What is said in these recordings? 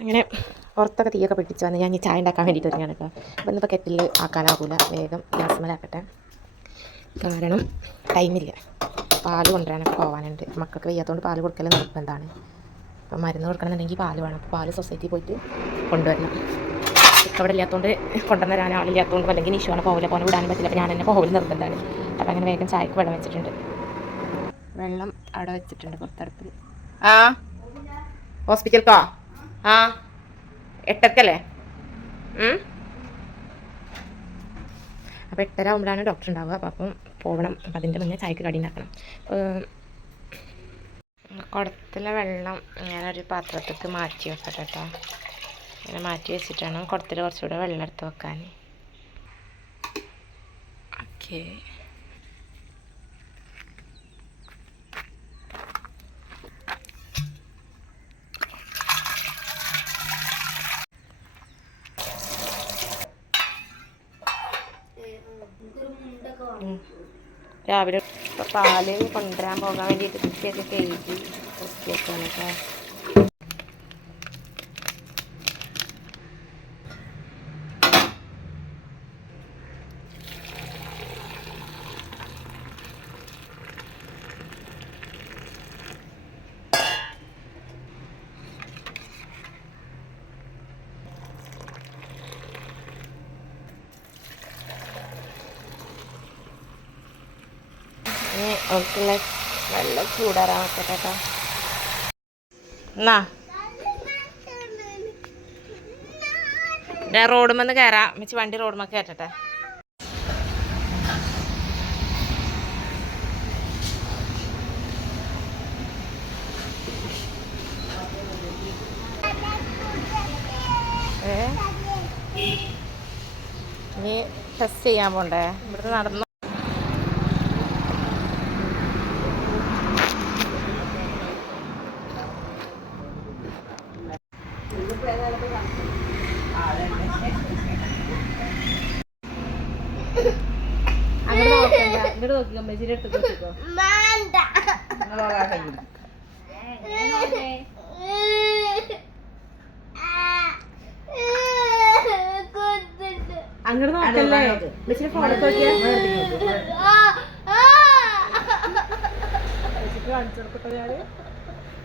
അങ്ങനെ പുറത്തൊക്കെ തീയൊക്കെ പിടിച്ച് വന്ന് ഞാൻ ഈ ചായ ഉണ്ടാക്കാൻ വേണ്ടിയിട്ട് ഒരുങ്ങാണ് കേട്ടോ. അപ്പോൾ ഇന്നിപ്പോൾ കെറ്റിൽ ആക്കാനാകൂല വേഗം ഗ്യാസ് മേലാക്കട്ടെ കാരണം ടൈമില്ല. പാൽ കൊണ്ടുവരാനൊക്കെ പോകാനുണ്ട് മക്കൾക്ക് വയ്യാത്തതുകൊണ്ട് പാൽ കൊടുക്കൽ നിർബന്ധമാണ് അപ്പോൾ മരുന്ന് കൊടുക്കണമെന്നുണ്ടെങ്കിൽ പാൽ വേണം. അപ്പോൾ പാൽ സൊസൈറ്റി പോയിട്ട് കൊണ്ടുവരണം. അവിടെ ഇല്ലാത്തതുകൊണ്ട് കൊണ്ടുവന്നരാൻ ആളില്ലാത്തതുകൊണ്ട് അല്ലെങ്കിൽ ഇഷ്യൂ ആണ്. പോകില്ല പോലെ വിടാനും പറ്റില്ല. അപ്പോൾ ഞാൻ തന്നെ പോകൽ നിർബന്ധമാണ് അപ്പോൾ അങ്ങനെ വേഗം ചായക്ക് വെള്ളം വെച്ചിട്ടുണ്ട്. വെള്ളം അവിടെ വെച്ചിട്ടുണ്ട് പുറത്തടുപ്പിൽ ആ? ഹോസ്പിറ്റൽക്കോ? ആ എട്ടരക്കല്ലേ? അപ്പം എട്ടര ആകുമ്പോഴാണ് ഡോക്ടർ ഉണ്ടാവുക. അപ്പോൾ അപ്പം പോകണം അപ്പം അതിന്റെ മുന്നേ ചായക്ക് കടി ഉണ്ടാക്കണം. കുടത്തിലെ വെള്ളം ഒരു പാത്രത്തേക്ക് മാറ്റി വെക്കട്ടെ കേട്ടോ ഇങ്ങനെ മാറ്റി വെച്ചിട്ടാണ് കുടത്തിൽ കുറച്ചുകൂടെ വെള്ളം എടുത്ത് വെക്കാൻ ഓക്കെ. രാവിലെ ഇപ്പം പാൽ കൊണ്ടുവരാൻ പോകാൻ വേണ്ടിയിട്ട് കുട്ടിയൊക്കെ കഴുകി വൃത്തിയാക്കാനൊക്കെ ഇനി എന്നാ? ഞാൻ റോഡുമെന്ന് കയറാം മിച്ച് വണ്ടി റോഡുമ്മ കയറ്റട്ടെ ഏ? നീ ടെസ്റ്റ് ചെയ്യാൻ പോണ്ടേ? ഇവിടുന്ന് നടന്നു അങ്ങോട്ട് നോക്കണ്ട ഇങ്ങോട്ട് നോക്കിക്കോ മെസ്സിയുടെ അടുത്ത് നോക്കിക്കോ. അങ്ങോട്ട് നോക്കല്ലേ? മെസ്സിയുടെ ഫോണിൽ നോക്കിയാ മെസ്സിക്ക് കാണിച്ചു കൊടുക്കട്ടെ ഞാൻ.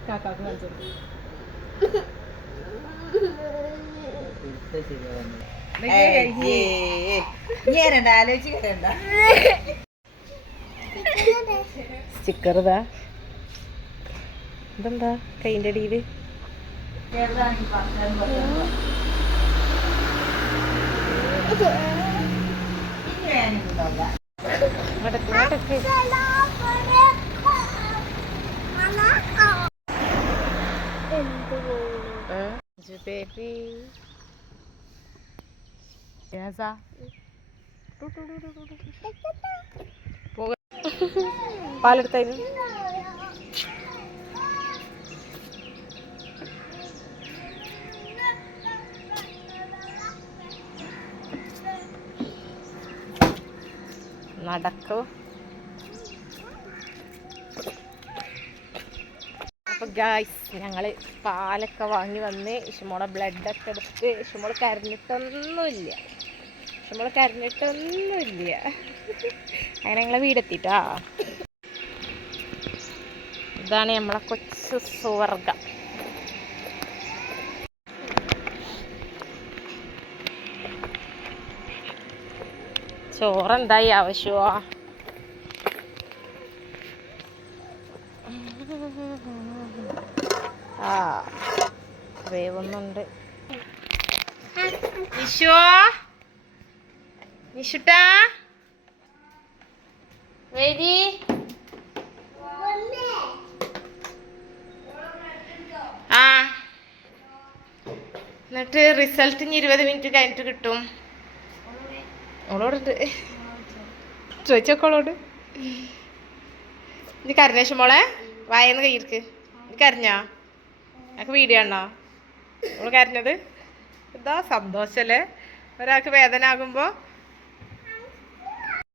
കാക്കാക്ക് കാണിച്ചു കൊടുക്കും. ആലോചിക്കണ്ട സ്റ്റിക്കർ ഇതാ. ഇതെന്താ? കൈന്റെ അടിയിൽ ഇങ്ങോട്ടേക്ക് ഇങ്ങോട്ടേക്ക് ബേബി. പാലെടുത്തായിരുന്നു നടക്കൂ. അപ്പോൾ ഗായ്സ് ഞങ്ങൾ പാലൊക്കെ വാങ്ങി വന്ന് ഇഷുമോളെ ബ്ലഡൊക്കെ എടുത്ത് ഇഷുമോൾ കരഞ്ഞിട്ടൊന്നുമില്ല. ഇഷുമോൾ കരഞ്ഞിട്ടൊന്നുമില്ല. അങ്ങനെ ഞങ്ങളെ വീടെത്തിട്ടാ. ഇതാണ് നമ്മളെ കൊച്ചു സുവർഗം ചോറെന്തായി ആവശ്യമോ ആ വേവുന്നുണ്ട്. നിഷോ നിഷുട്ടാ? വേദി? ആ. എന്നിട്ട് റിസൾട്ട് ഇനി ഇരുപത് മിനിറ്റ് കഴിഞ്ഞിട്ട് കിട്ടും. ഓളോട് ചോദിച്ചോക്കോളോട്. ഇത് കരഞ്ഞേശം മോളെ വായന്ന് കയ്യിർക്ക് ഇത് കരഞ്ഞോ? എനിക്ക് വീഡിയോ ആണോ ഓൾ കരഞ്ഞത്? എന്താ സന്തോഷല്ലേ? ഒരാൾക്ക് വേദന ആകുമ്പോൾ